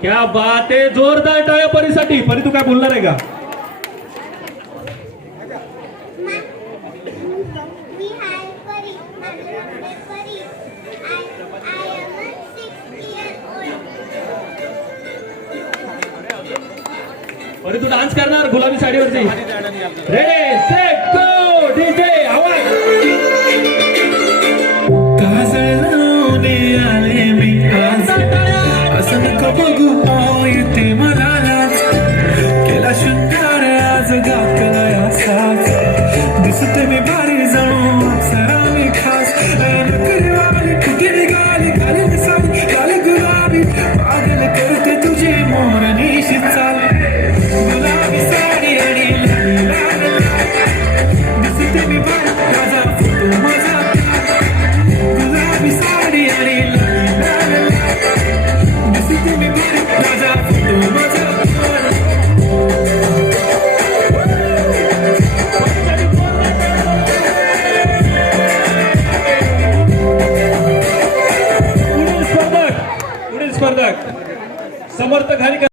क्या बात आहे, जोरदार टाळ्या परीसाठी. परी तू काय बोलणार आहे का? परी तू डान्स करणार गुलाबी साडीवरती? रेडी सेट गो डीजे आवाज. असं नको बघू येते मला केला शृंगार आज घातलाय असाच दिसते मी भारी जाणू सरा मी खास नकरवाली कुठे निघाली गाली दिसाली गाली गुलाबी पागल करते तुझी मोरनीशी चाल गुलाबी साडी आणि दिसते मी भारी माझा फोटो माझा गुलाबी साडी आणि स्पर्धक समर्थक